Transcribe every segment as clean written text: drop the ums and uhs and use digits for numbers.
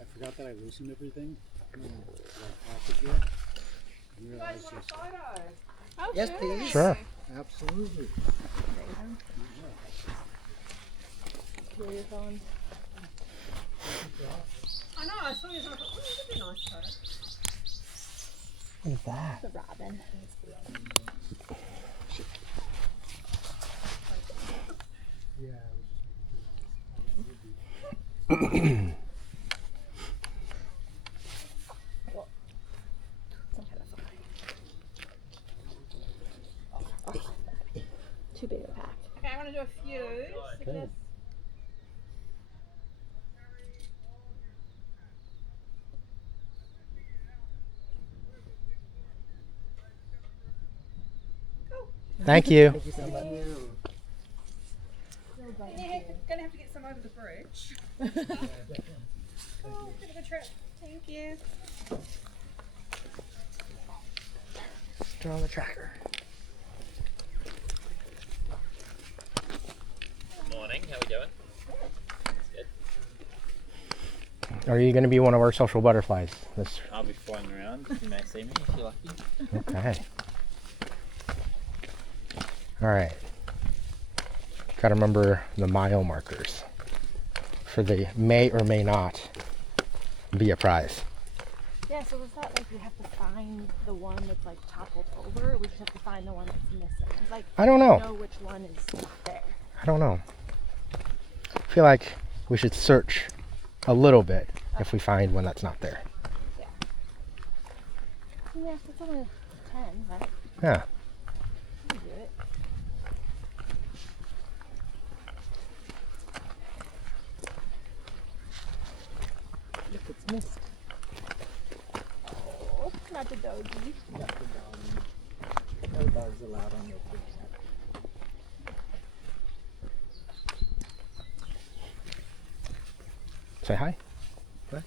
I forgot that I loosened everything. Package here. You guys want a photo? Oh, Yes, please. Sure. Absolutely. Here your phone. I know, I saw yours and I thought, oh, that'd be a nice photo. What is that? The robin. Yeah. Too big a pack. Okay, I'm going to do a few. So Okay. Thank you. Thank you so much. Yeah, gonna have to get some over the bridge. Oh, bit of a trip. Thank you. Turn on the tracker. Morning, how we doing? Good. Are you going to be one of our social butterflies? I'll be flying around. You may see me if you're lucky. Okay. All right. Got to remember the mile markers for the may or may not be a prize. Yeah, so was that like we have to find the one that's like toppled over, or we just have to find the one that's missing? It's like I don't know. which one is not there. I don't know. I feel like we should search a little bit if we find one that's not there. Yeah, it's only 10, right? Yeah. We can do it. If it's missed. Oh, not the doggy. Got the dog. No dogs allowed on your food. Say hi. What?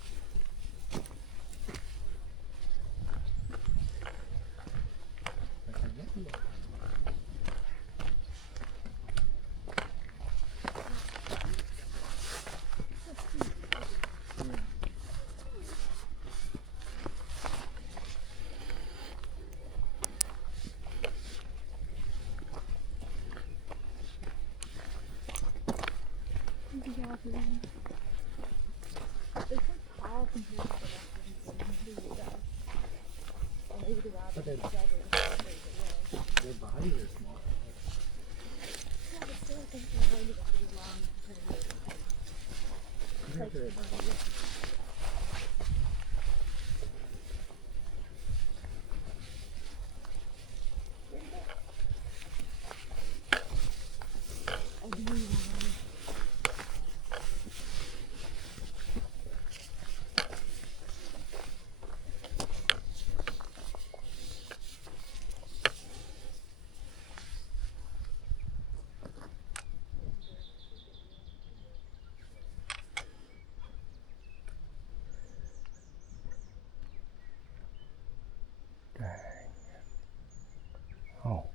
But their bodies are small. Oh.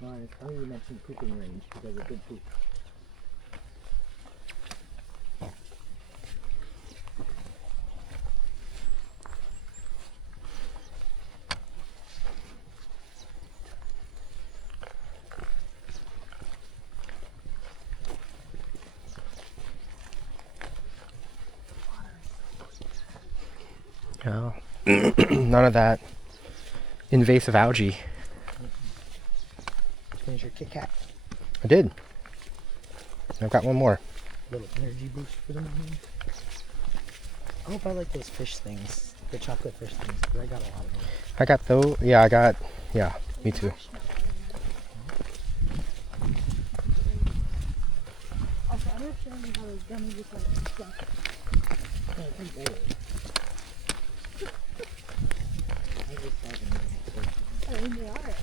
Right, I only mentioned pooping range because it did poop. No. None of that invasive algae. Finish your Kit Kat. I did. I've got one more. Little energy boost for the morning. I hope I like those fish things. The chocolate fish things. Because I got a lot of them. I got those. Yeah, yeah, me too. Also, I'm not sure how those gummies look like. Yeah, I think they were. I just thought them. mean, they are.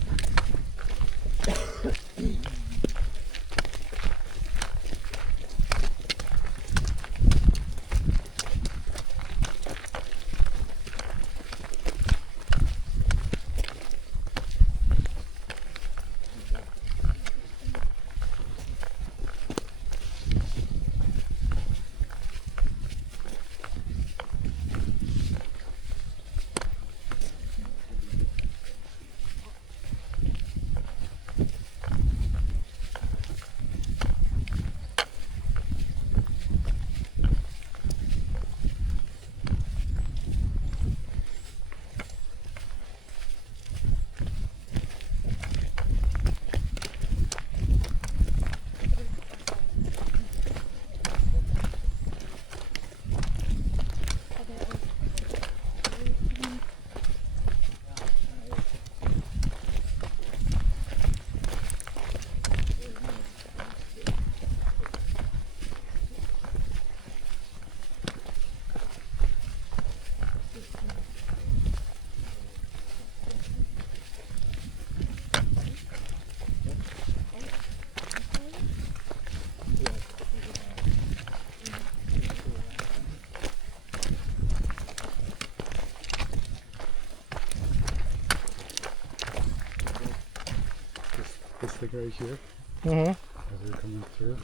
This thing right here, Mm-hmm. as we were coming through.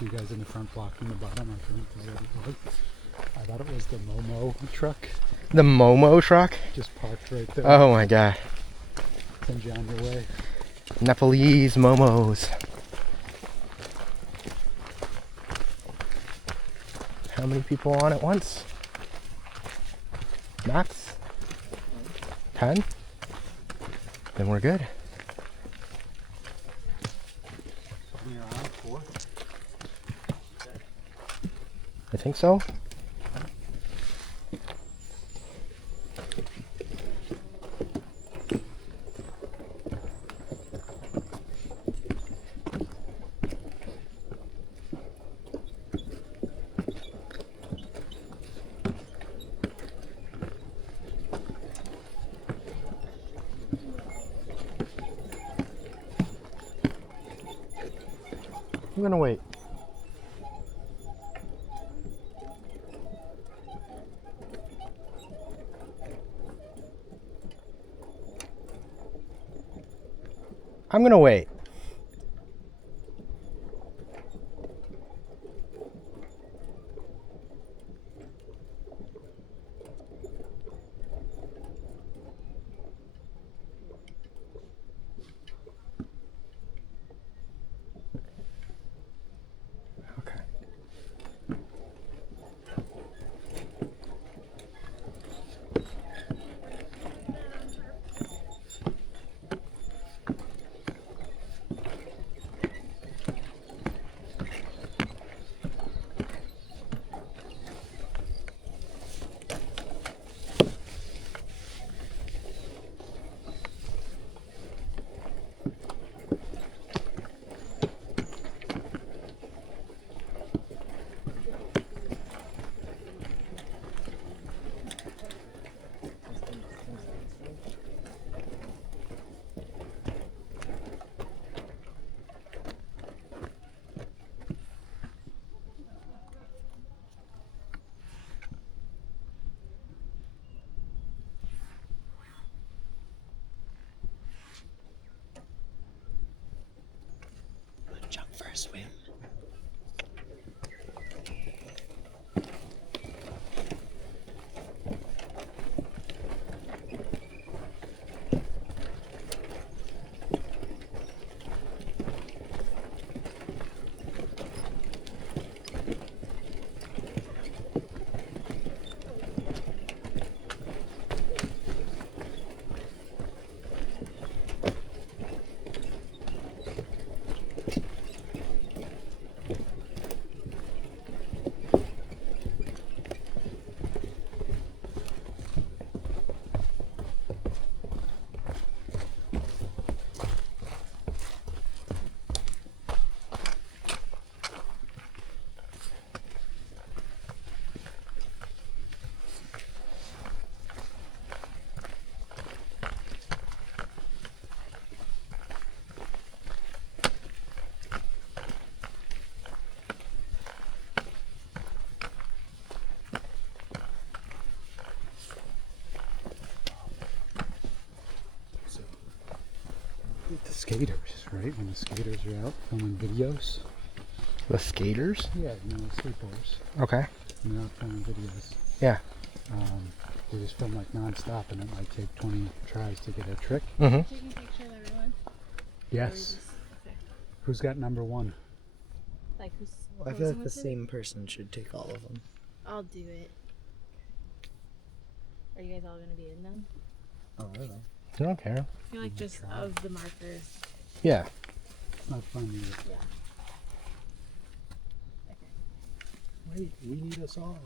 You guys in the front blocking the bottom, I think is what it was. I thought it was the Momo truck, The Momo truck? just parked right there. Oh my god. Send you on your way. Nepalese Momos. How many people on at once? Max? 10? Then we're good. Only around 4. I think so. I'm gonna wait. I'm gonna wait. Okay. the skaters, right? When the skaters are out filming videos. The skaters? Yeah, you know, skateboarders. Okay. And they're out filming videos. Yeah. They just film like non-stop, and it might take 20 tries to get a trick. Mm-hmm. Taking a picture of everyone. Yes. Okay. Who's got number one? Like who's? I feel posing like the with it? same person should take all of them. I'll do it. Are you guys all gonna be in them? Oh, I don't know. I don't care. I feel like just of the markers. Yeah. It's not fun either. Yeah. Wait, we need us all.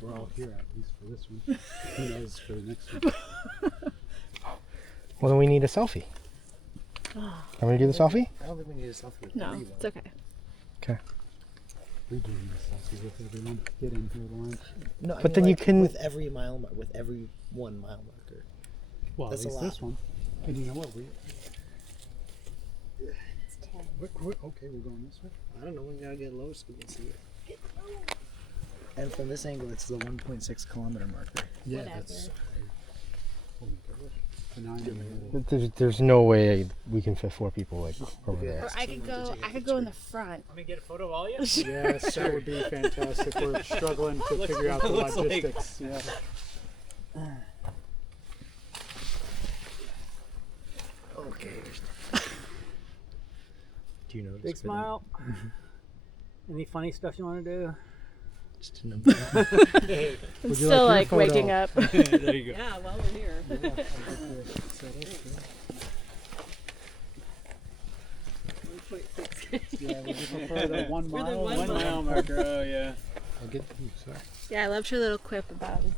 We're all here at least for this one. Who knows for the next one? Well, then we need a selfie. Want me to do the selfie? I don't think we need a selfie with No, everyone. it's okay. Okay. We're doing this selfie with everyone. Get in here, Lauren. No, I But mean, then you like, can- with every with every 1 mile marker. Well, That's a at least lot. this one. And you know what? It's 10. Okay, we're going this way. I don't know. We gotta get low so we can see it. And from this angle, it's the 1.6 kilometer marker. Yeah, Whatever. that's. We'll make it work. The 9 in the middle. There's no way we can fit 4 people like over Yeah. there. Or I could go in the front. Let me get a photo of all you. Yes, that would be fantastic. We're struggling to figure out the looks like- logistics. Yeah. Okay. Do you notice? Big smile. Any funny stuff you want to do? Just a number. I'm Would you still like like your waking photo? up. There you go. Yeah, while we're here. Yeah, would you prefer the 1 We're the mile? 1 1 mile marker. Oh yeah. I'll get you, sorry. Yeah, I loved your little quip about it.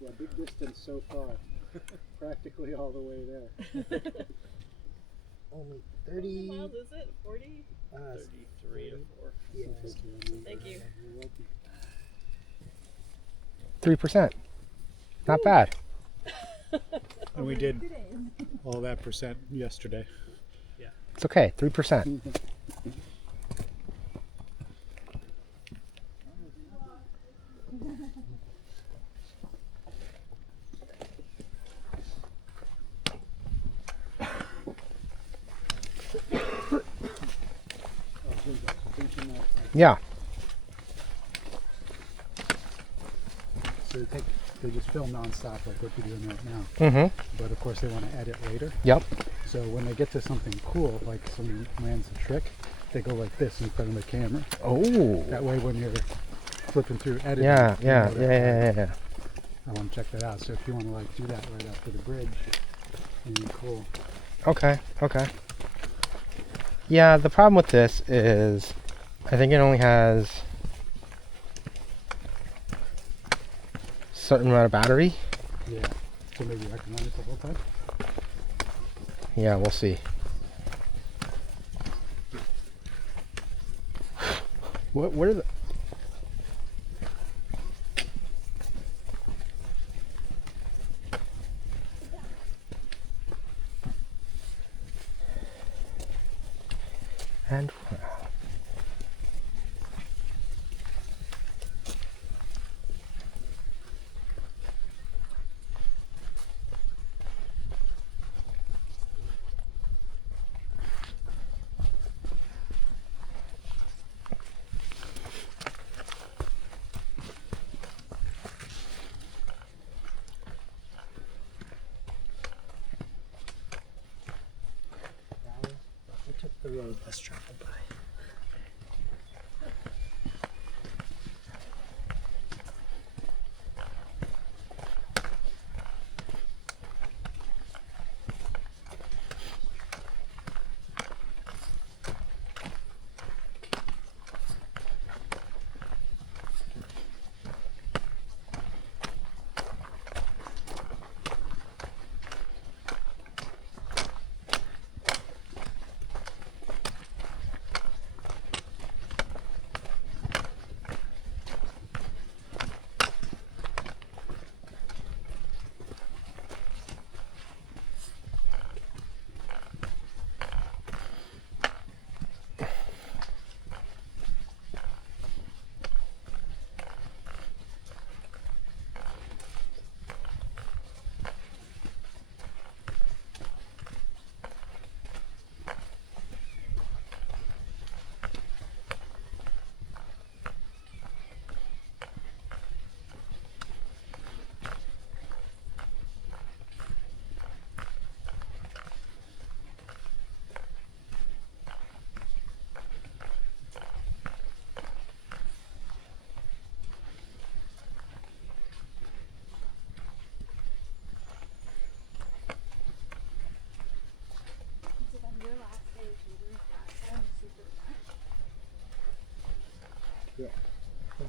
Yeah, big distance so far. Practically all the way there. Only 30. How miles is it? 40? 33 or 4. Yeah. Thank you. You're welcome. 3%. Not bad. And we did all that percent yesterday. It's okay. 3%. Yeah. So they just film nonstop like what you're doing right now. Mm-hmm. But of course they want to edit later. Yep. So when they get to something cool, like somebody lands a trick, they go like this in front of the camera. Oh. That way when you're flipping through editing. Yeah, you yeah, know yeah, that, yeah, yeah. I want to check that out. So if you want to like do that right after the bridge, then you're cool. Okay, okay. Yeah, the problem with this is I think it only has a certain amount of battery. Yeah. So maybe recommend it the whole time. Yeah, we'll see. What are the... And We took the road less traveled by.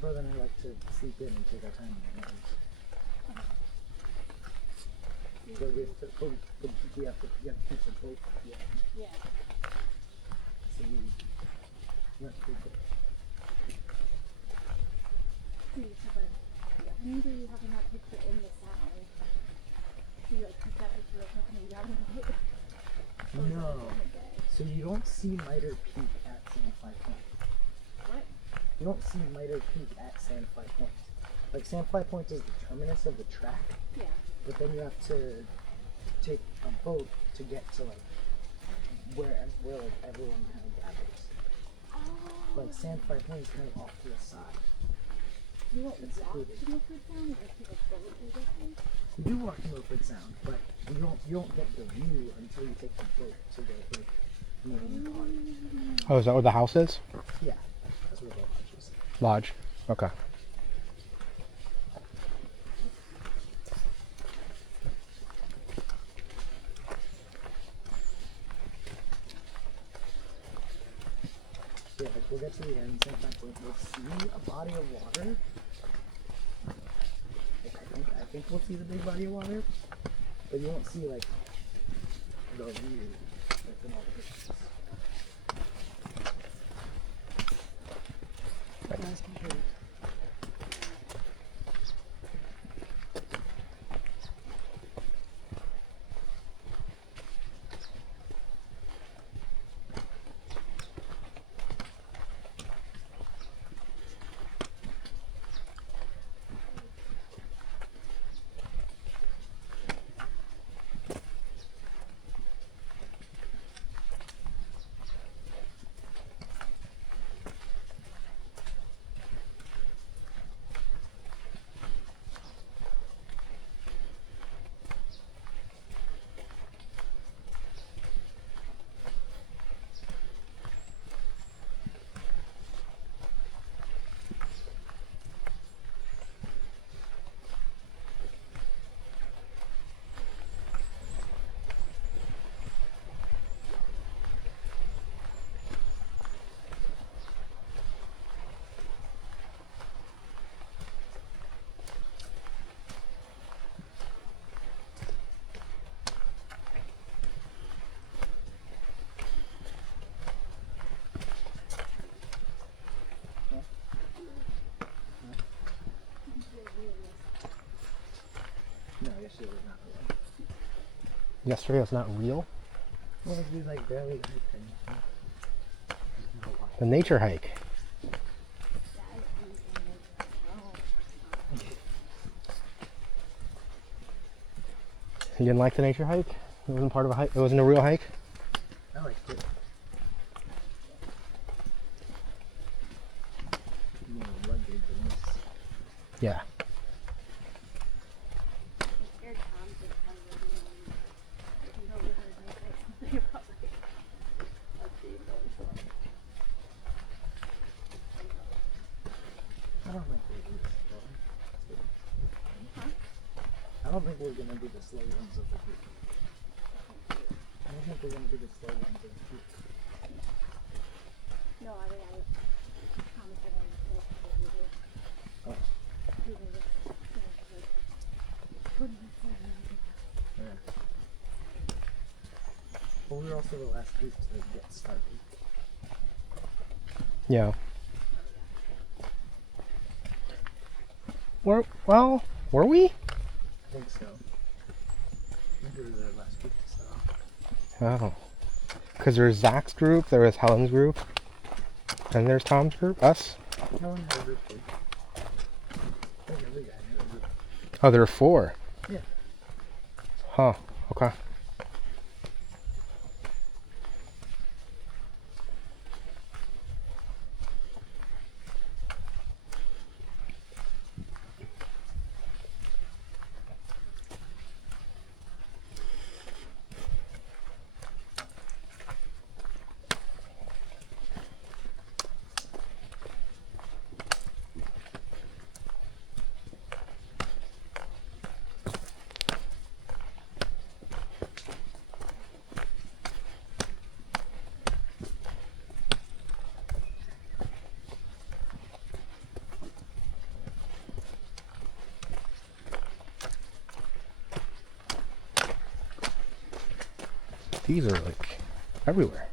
brother and I like to sleep in and take our time in the mornings. So we have to you have to keep the boat. Yeah. Yeah. So we went through the See, but maybe you having that picture in the sound. Do you like keep that picture of nothing driving it? No. So you don't see Miter Peak at Sandfly Point. What? You don't see Miter Peak at Sandfly Point. Like Sandfly Point is the terminus of the track, Yeah. but then you have to take a boat to get to like where like everyone kind of gathers. Oh. Like Sandfly Point is kind of off to the side. You won't It's walk secluded. to Milford Sound or just take a boat to Milford? You do walk to Milford Sound, but you don't get the view until you take the boat to the like main part. Oh, is that where the house is? Yeah, that's where the lodge is. Lodge. Okay. Yeah, like we'll get to the end, sometimes we'll see a body of water. Like, I think we'll see the big body of water, but you won't see like the view like in all the distance. No, yesterday was not real. Yesterday was not real. Well, we like barely hiked anything. The nature hike. You didn't like the nature hike? It wasn't part of a hike. It wasn't a real hike. I liked it. More rugged than this. Yeah. Here Tom just comes in and overheard me say something about like a big going I don't think we'll do this slow. Huh? I don't think we're gonna be the slow ones of the group. I don't think we're gonna be the slow ones of the group. No, I mean, I commented on the post that you did. Oh. You were just, putting this in and everything. Yeah. But we were also the last group to get started. Yeah. Were we? I think so. I think we were the last group to start. Oh. Because there's Zach's group, there was Helen's group, and there's Tom's group, us. No one had a group too. I think every guy had a group. Oh, there were 4. Yeah. Huh. Okay. These are like everywhere.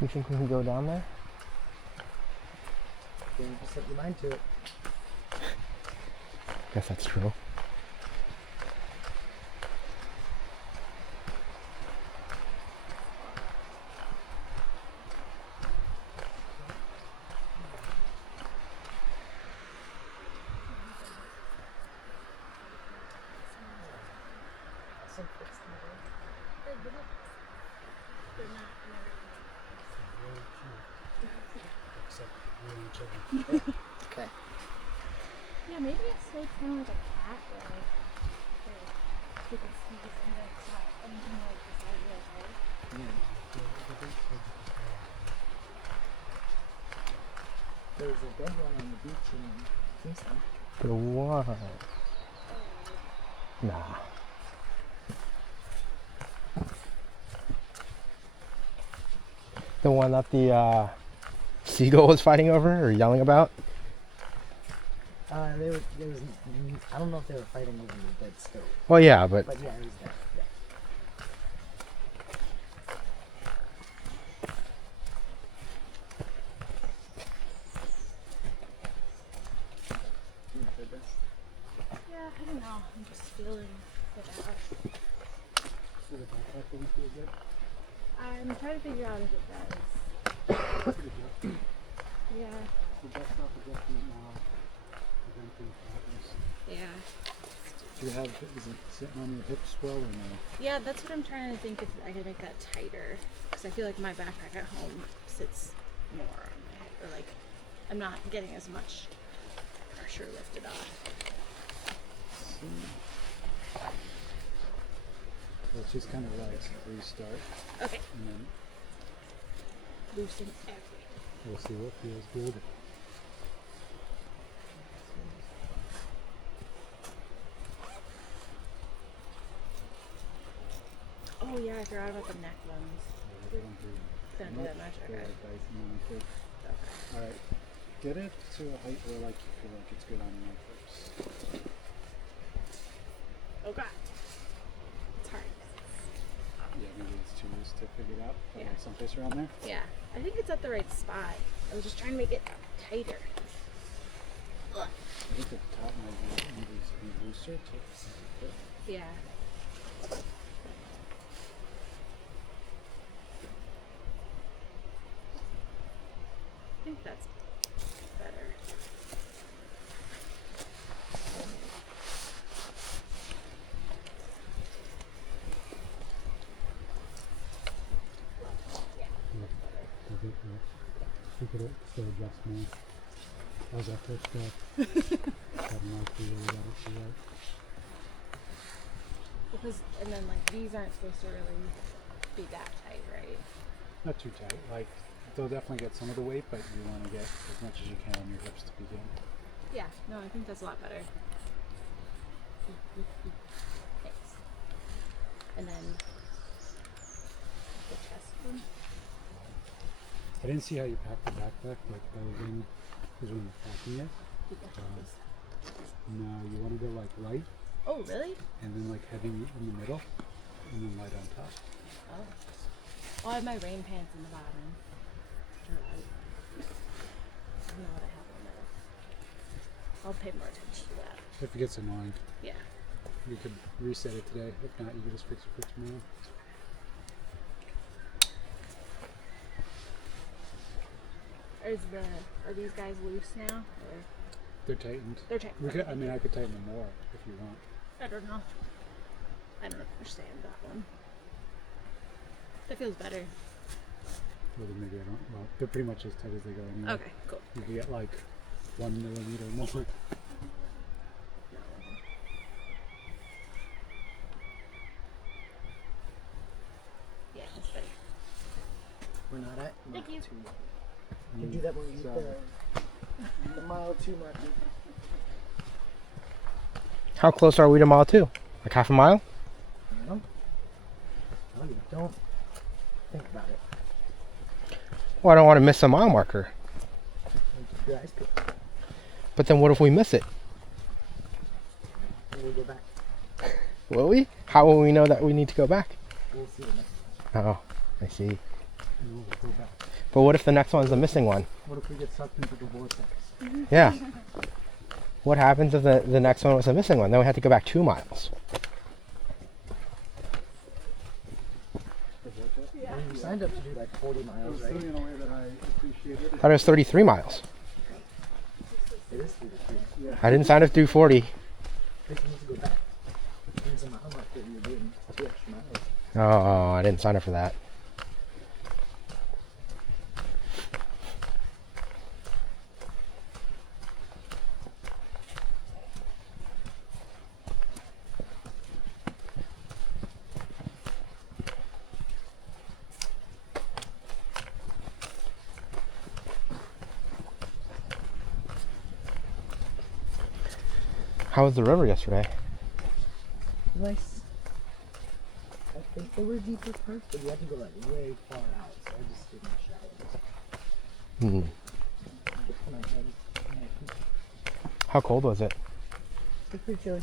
You think we can go down there? Then you just set your mind to it. Guess that's true. Okay. Yeah, maybe it's so kind of like a cat where like you can sneeze and then it's not anything like this idea, right? There's a dead one on the beach in Kingston. The one. Nah. The one that the seagull was fighting over or yelling about? There was, I don't know if they were fighting over the dead stove. Well, yeah, but But yeah, it was dead. Yeah. Yeah, I don't know. I'm just feeling it out. So the backpack didn't feel good? I'm trying to figure out if it does. Yeah. The best off adjustment now. Preventing problems. Yeah. Do you have, is it sitting on your hips well or no? Yeah, that's what I'm trying to think if I can make that tighter. Because I feel like my backpack at home sits more on my head. Or like, I'm not getting as much pressure lifted off. Let's just kind of relax and restart. Okay. And then Loosen everything. we'll see what feels good. Oh yeah, I forgot about the neck ones. They don't do Don't do that much, Feel okay. like dicing on the foot. Okay. Alright. Get it to a height where like you feel like it's good on your hips. Oh god. It's hard. Yeah, maybe it's too loose to figure it out. Yeah. Like someplace around there. Yeah. I think it's at the right spot. I was just trying to make it tighter. I think the top might be looser to fit. Yeah. I think that's better. Does it work? Look at it, still adjust more. That was our first step. Having like we really got it to right. Because, and then like these aren't supposed to really be that tight, right? Not too tight. Like they'll definitely get some of the weight, but you want to get as much as you can on your hips to begin. Yeah, no, I think that's a lot better. Thanks. And then the chest one. I didn't see how you packed the backpack, like when you were packing it. the bushes. No, you want to go like light Oh, really? and then like heavy in the middle and then light on top. Oh. Oh, I have my rain pants in the bottom. Which are light. I don't know what I have in the middle. I'll pay more attention to that. If it gets annoying, Yeah. you could reset it today. If not, you can just fix it for tomorrow. Are these guys loose now? Or They're tightened. they're tight. We could, I mean, I could tighten them more if you want. I don't know. I don't understand that one. That feels better. Well, then maybe I don't. Well, they're pretty much as tight as they go anyway. Okay, cool. You can get like 1 millimeter more. Yeah, that's better. We're not at Thank mile you. 2. You can do that when we hit the mile 2 marker. How close are we to mile 2? Like half a mile? I don't know. Don't think about it. Well, I don't want to miss a mile marker. Keep your eyes peeled. But then what if we miss it? Then we'll go back. Will we? How will we know that we need to go back? We'll see the next one. Oh, I see. And we'll go back. But what if the next one's the missing one? What if we get sucked into the vortex? Yeah. What happens if the next one was a missing one? Then we have to go back 2 miles. Well, you signed up to do like 40 miles, right? in a way that I appreciated I thought it was 33 miles. It is 33. I didn't sign up to do 40. I think you need to go back. There's a mile marker you're doing 2 extra miles. Oh, I didn't sign up for that. How was the river yesterday? Nice. I think there were deeper parts, but you had to go like way far out, so I just did my shallows. Hmm. Dipped my head in my feet. How cold was it? It's pretty chilly.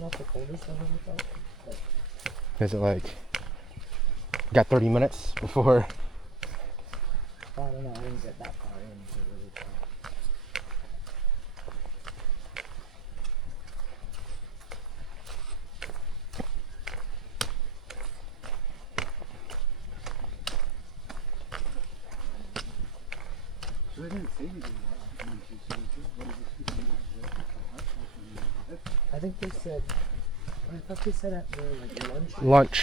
Not the coldest I've ever felt, but Is it like, got 30 minutes before? I don't know, I didn't get that far in to really tell. So they didn't say anything about 1972. What is this speaking of? I think they said, I thought they said at the like lunch Lunch,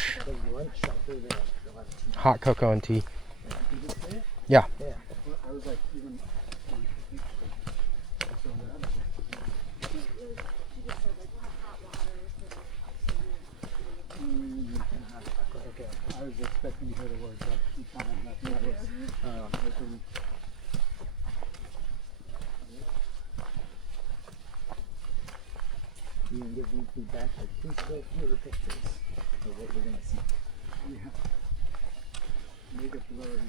shelter there, they'll have tea. hot cocoa and tea. Did it say it? Yeah. Yeah. I was like, even. I saw that. Okay, I was expecting to hear the word like time. That's what I was. You can give me feedback, like please go through the pictures of what we're gonna see. Make it blurry.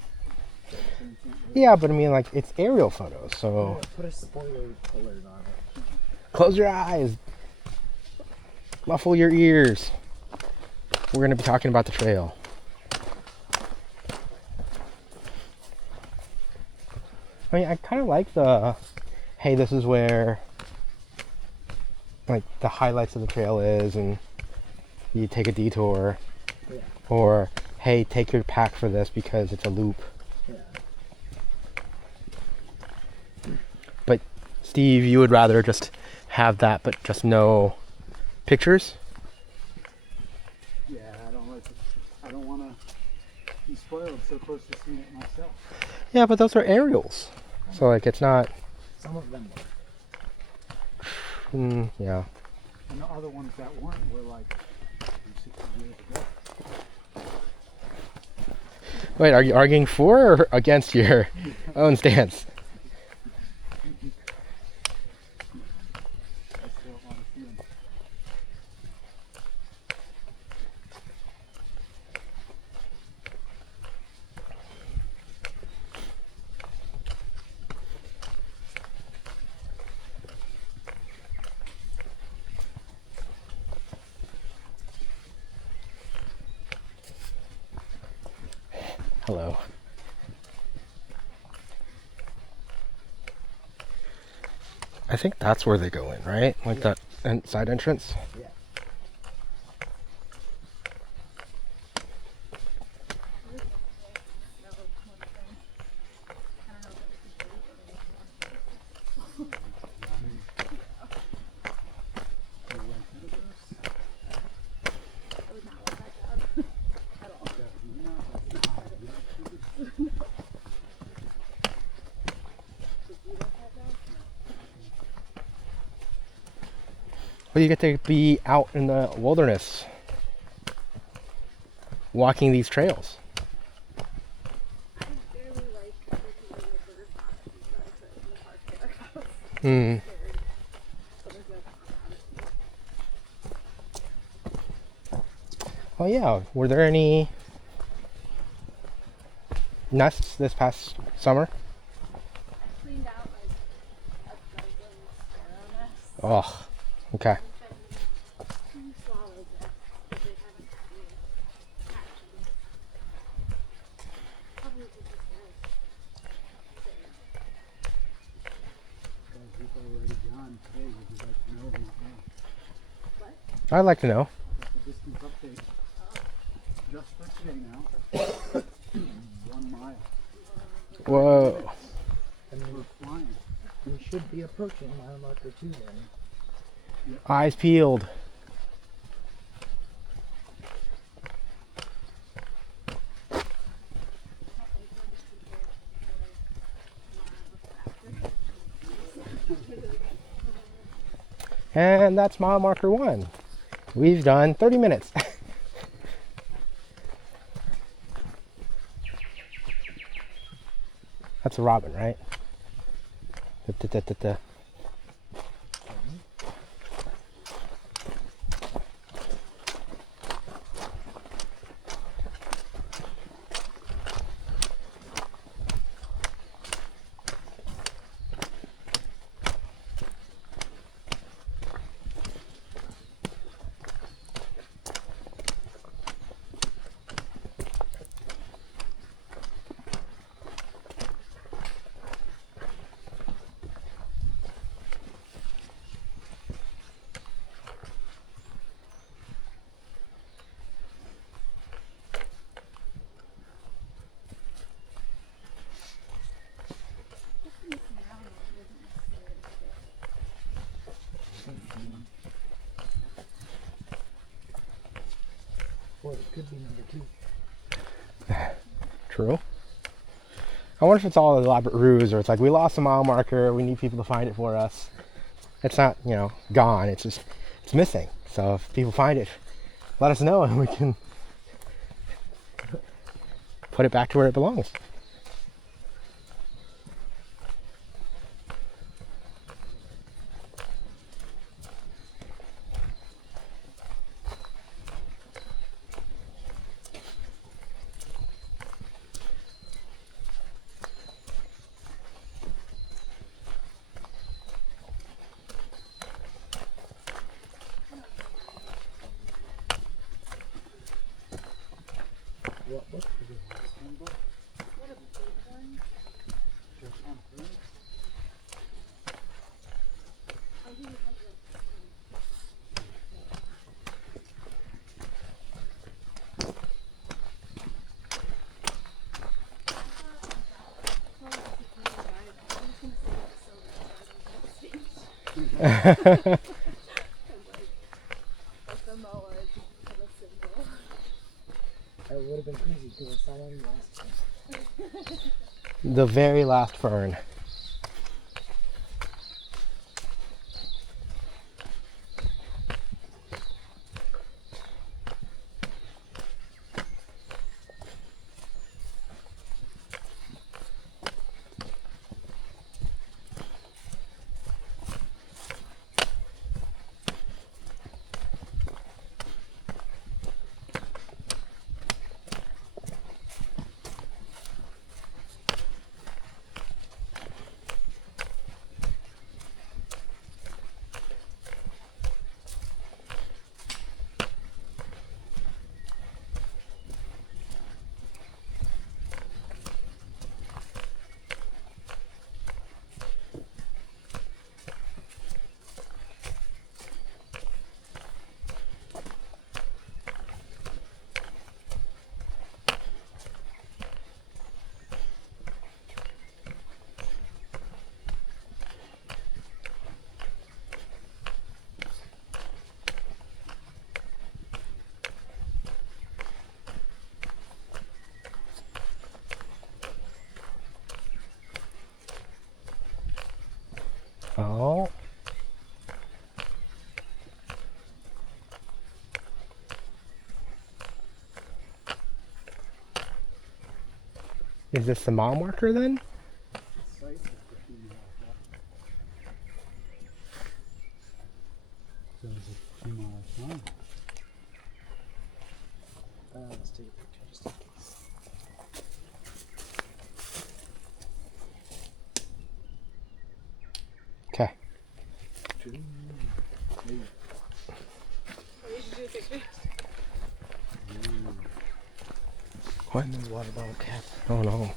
Yeah, but I mean, like, it's aerial photos, so Put a spoiler alert on it. close your eyes, muffle your ears. We're going to be talking about the trail. I mean, I kind of like the, hey, this is where, like, the highlights of the trail is, and you take a detour. Yeah. Or, hey, take your pack for this because it's a loop. Yeah. But Steve, you would rather just have that, but just no pictures? Yeah, I don't want to be spoiled so close to seeing it myself. Yeah, but those are aerials. So, like, it's not, Some of them were. yeah. And the other ones that weren't were like from 60 years ago. Wait, are you arguing for or against your own stance? I still want to see them. Hello. I think that's where they go in, right? Like that side entrance? Yeah. Well, you get to be out in the wilderness, walking these trails. I barely like looking at the bird box in the park at our house. Hmm. So there's no Oh yeah, were there any nests this past summer? I cleaned out like a dozen sparrow nests. Oh, okay. There's been 2 swallow nests, but they haven't had any hatching. Probably just as well. Guys, we've already gone today. Would you like to know or not know? I'd like to know. The distance update. Just for today now. 1 mile. Whoa. I mean, We're flying. we should be approaching mile marker 2 then. Eyes peeled. And that's mile marker 1. We've done 30 minutes. That's a robin, right? Da-da-da-da-da. Or it could be number 2. True. I wonder if it's all an elaborate ruse, or it's like we lost a mile marker, we need people to find it for us. It's not, you know, gone. It's just it's missing. So if people find it, let us know and we can put it back to where it belongs. What book? That would have been crazy because I saw one last time. The very last fern. Oh. Is this the mile marker then? Site is the female. So is it 2 miles long? Let's take a picture just in case. Okay. What? Water bottle cap. Oh no.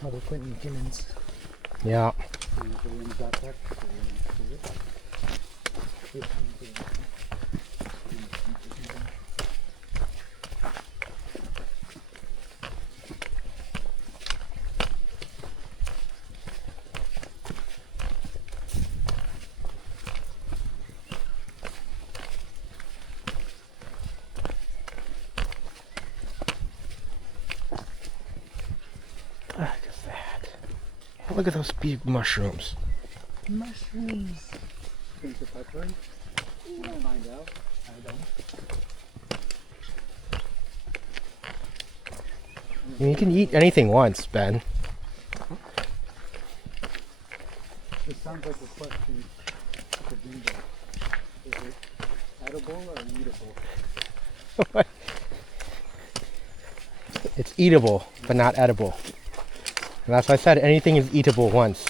Probably Quentin McKinnon's. Yeah. And the wind's backpack. So we see it. Look at that. Look at those big mushrooms. Mushrooms. Pinch of pepper. Wanna find out? I don't. I mean, you can eat anything once, Ben. This sounds like a question for Bingo. Is it edible or eatable? It's eatable, but not edible. And that's why I said anything is eatable once.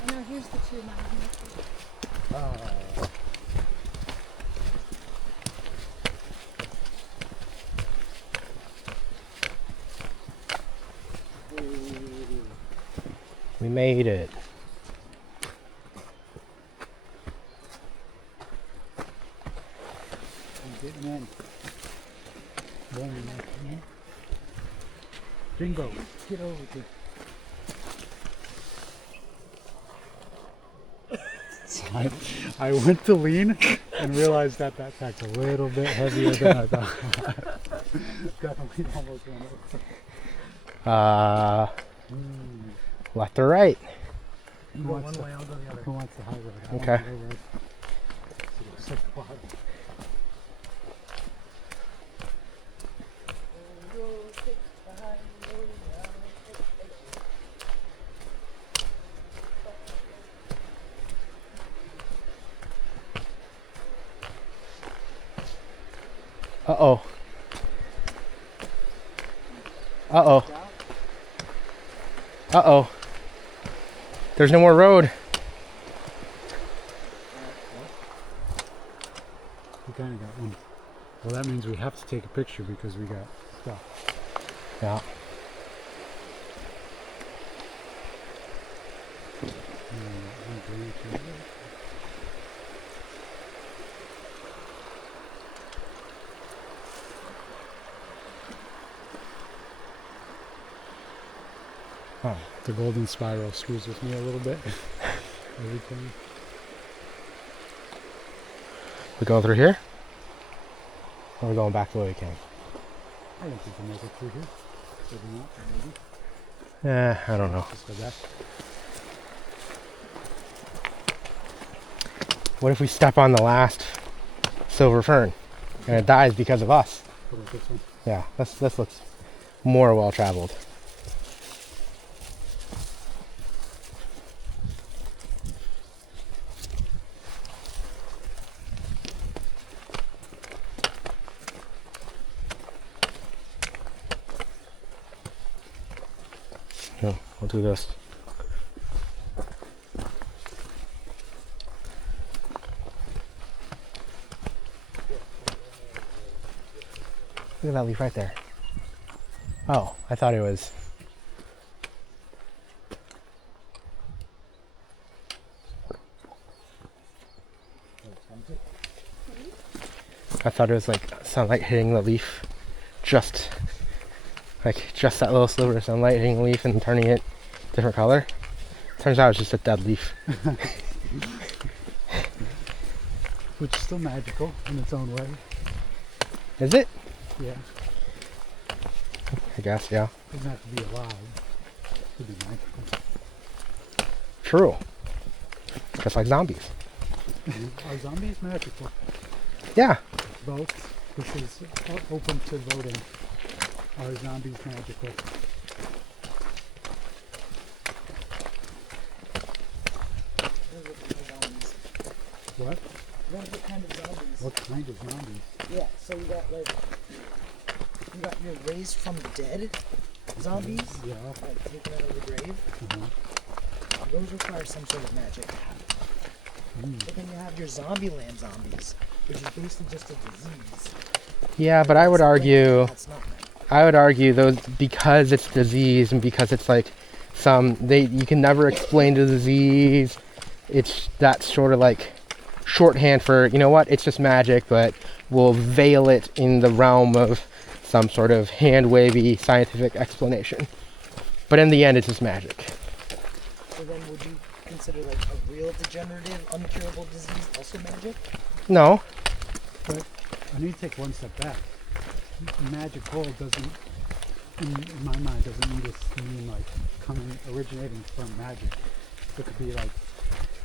I know, here's the 2 mile marker. We made it. I'm getting in. One in. Bingo, get over here. I went to lean and realized that backpack's a little bit heavier than I thought. Definitely almost went over. Left or right? Who Go wants one the- way, I'll go the other. Who wants the high road? I want Okay. the low road. So it's so far. Uh-oh. Uh-oh. Uh-oh. There's no more road. We kind of got one. Well, that means we have to take a picture because we got stuff. Yeah. Oh. The golden spiral screws with me a little bit every time. We going through here? Or we going back the way we came? I think we can make it through here. Maybe not, maybe. I don't know. Just go back. What if we step on the last silver fern and it dies because of us? Go like this one. Yeah, this looks more well traveled. No, I'll do this. Look at that leaf right there. Oh, I thought it was. I thought it was like sunlight hitting the leaf. Just that little sliver of sunlight hitting the leaf and turning it different color. Turns out it's just a dead leaf. Which is still magical in its own way. Is it? Yeah. I guess, yeah. Doesn't have to be alive to be magical. True. Just like zombies. Are zombies magical? Yeah. Vote. This is open to voting. Are zombies magical? What? What kind of zombies? What kind of zombies? Yeah, so you got your raised from the dead zombies, Yeah. like taken out of the grave. Those require some sort of magic. But then you have your Zombieland zombies, which is basically just a disease. Yeah, but I would argue That's not magic. those, because it's disease and because it's like you can never explain the disease. That's sort of like shorthand for, you know what, it's just magic, but we'll veil it in the realm of some sort of hand-wavy scientific explanation. But in the end, it's just magic. So then would you consider like a real degenerative, uncurable disease also magic? No. But I need to take one step back. Magical doesn't, in my mind, doesn't need to mean like originating from magic. It could be like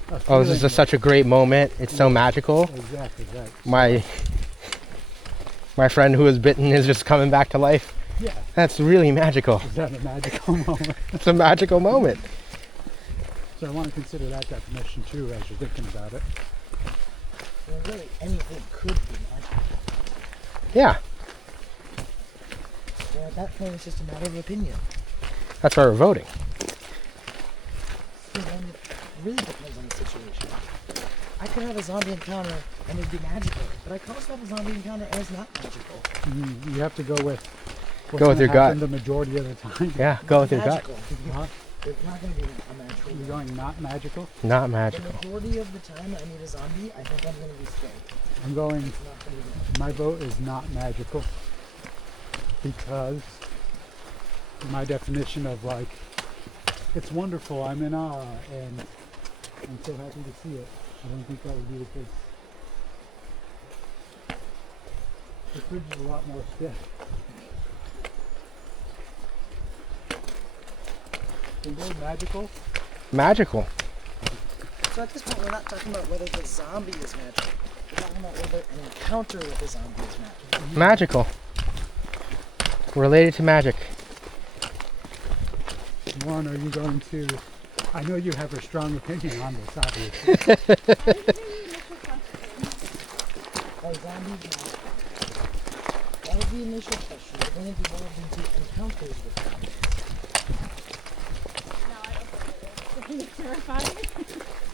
a Oh, this is feeling just such a great moment. It's so magical. Exactly, right. My friend who was bitten is just coming back to life. Yeah. That's really magical. Is that a magical moment? It's a magical moment. So I want to consider that definition too as you're thinking about it. Well, really, anything could be magic. Yeah, So at that point, it's just a matter of opinion. that's why we're voting. So then it really depends on the situation. I could have a zombie encounter and it'd be magical, but I could also have a zombie encounter and it's not magical. You have to go with what's Go with your gonna happen gut. the majority of the time. Yeah, go with your gut. Magical. Huh? It's not going to be a magical. You're going not magical. Not The magical. majority of the time I meet a zombie, I think I'm going to be scared. I'm going. It's not going to be magical. My vote is not magical because my definition of like it's wonderful. I'm in awe and I'm so happy to see it. I don't think that would be the case. The fridge is a lot more stiff. Is it magical? Magical. So at this point, we're not talking about whether the zombie is magic. We're talking about whether an encounter with a zombie is magic. Magical. Related to magic. Warren, are you going to? I know you have a strong opinion on this, obviously. Are zombies magic? That was the initial question. But then it evolved into encounters with zombies. Terrifying.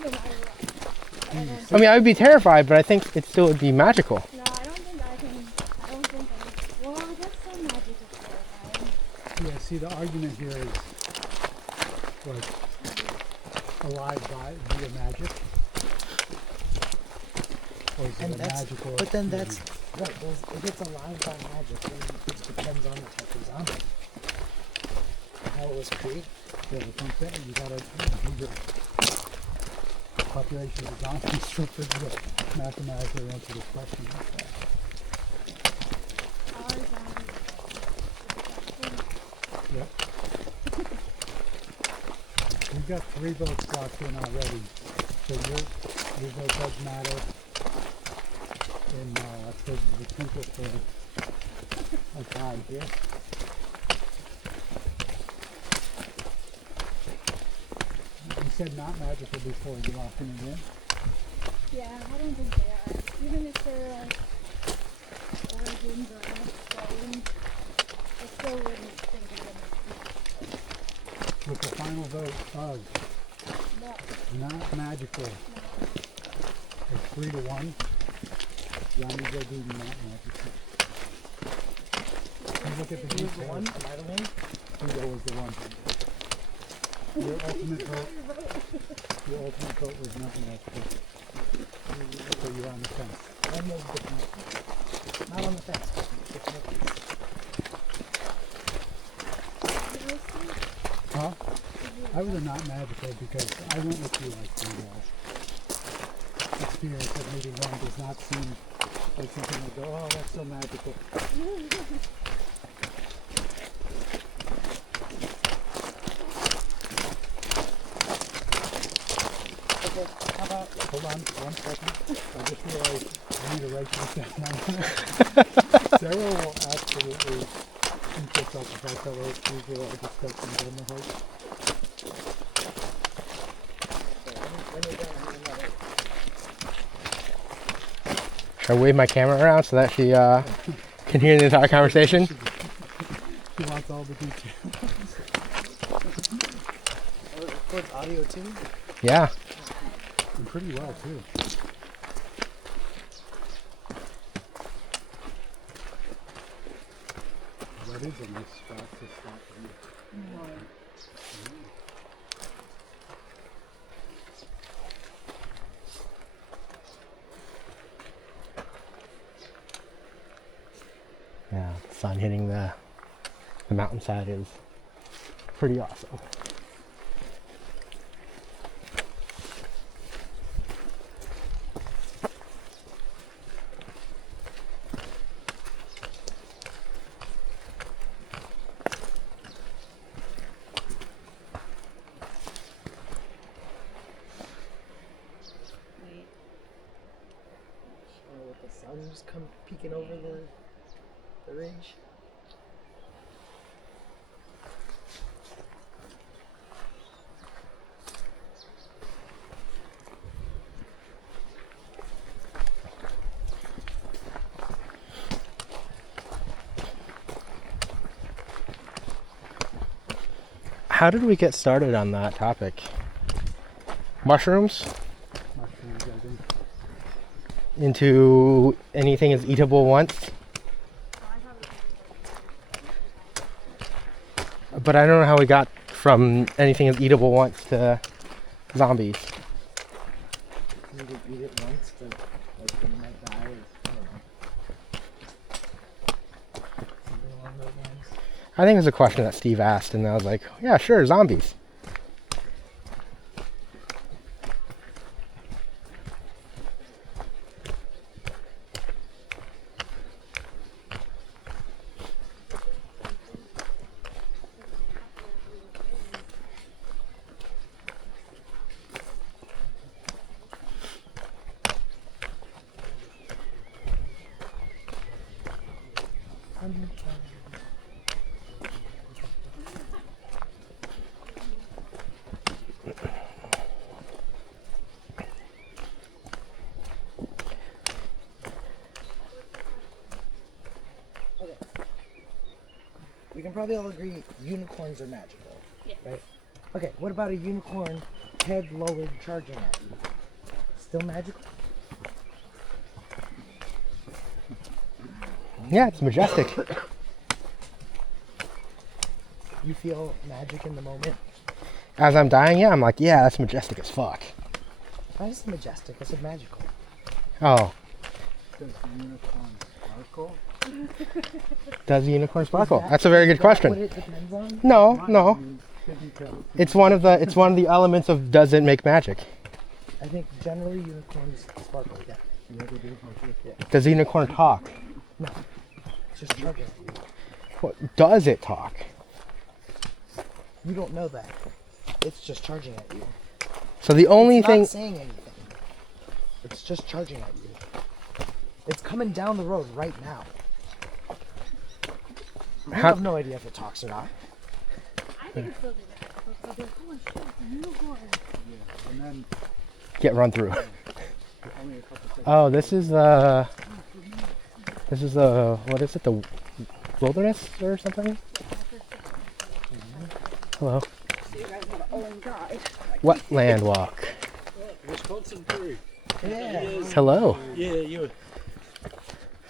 No matter what. I mean, I would be terrified, but I think it still would be magical. No, I don't think I can. I don't think I. Well, I guess some magic is terrifying. Yeah, see, the argument here is like alive via magic, or is And it a that's, magical? but then that's, experience? right, well, if it's alive by magic, then it depends on the type of zombie. How it was created. Yeah, that's what I'm saying. You gotta do your population of zombies to figure out mathematically answer this question. Our zombies. Yep. We've got 3 votes locked in already, so your vote does matter in for the potential for a tie here. You said not magical before you locked in again. Yeah, I don't think they are. Even if they're like origins or unexplained, I still wouldn't think of them as With the final vote of not magical. It's 3-1. Zombies are being not magical. look at the Who's the details. one? Am I the one? Hugo was the one. Your ultimate vote. Your ultimate vote was nothing else but. So you're on the fence. I'm the different. Not on the fence, but different. Huh? I would have not magical because I went with you like the experience of meeting one does not seem like something I go, oh, that's so magical. Okay, how about Hold on 1 second. I just realized I need to write this down. Sarah will absolutely shoot this up if I tell her these are all discussions on the house. Should I wave my camera around so that she can hear the entire conversation? She wants all the details. Oh, it records audio too? Yeah. And pretty well too. That is a nice spot to stop. Yeah, the sun hitting the mountainside is pretty awesome. Wait. Oh, with the sun just come peeking over the ridge. How did we get started on that topic? Mushrooms Mushrooms, I think. into anything is eatable once? But I don't know how we got from anything is eatable once to zombies. You can eat it once, but like you might die or I don't know. Something along those lines. I think it was a question that Steve asked, and I was like, yeah, sure, zombies. We can probably all agree unicorns are magical. Yeah. Right? Okay, what about a unicorn head lowered charging at you? Still magical? Yeah, it's majestic. You feel magic in the moment? As I'm dying, yeah, I'm like, yeah, that's majestic as fuck. I said majestic, I said magical. Oh, Does the unicorn sparkle? does the unicorn sparkle? That's a very good What question. it depends on? No, I no. mean, didn't tell. It's one of the elements of does it make magic? I think generally unicorns sparkle, yeah. Yeah, they do. Okay. Does the unicorn talk? It's just charging at you. What, does it talk? You don't know that. It's just charging at you. So the only It's thing, not saying anything. It's just charging at you. It's coming down the road right now. I How- have no idea if it talks or not. I think it's still do that. They'll be like, oh my shit, it's a unicorn. And then get run through. only a couple seconds. Oh, this is what is it? The wilderness or something? Hello. So you guys have a own guide. Wetland walk. Wisconsin Brewery. Yeah. Hello. Yeah, you.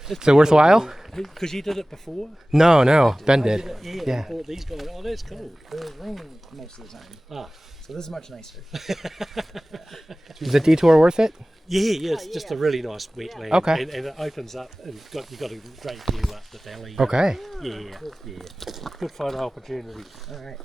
It's it worthwhile? Because you did it before. No, Ben I did. it, yeah. Yeah. I bought these guys. Oh, that's cool. There's rain most of the time. Ah. So this is much nicer. Is the detour worth it? Yeah, it's just a really nice wetland. Okay. And it opens up, and you got a great view up the valley. Okay. Yeah. Good photo opportunity. All right.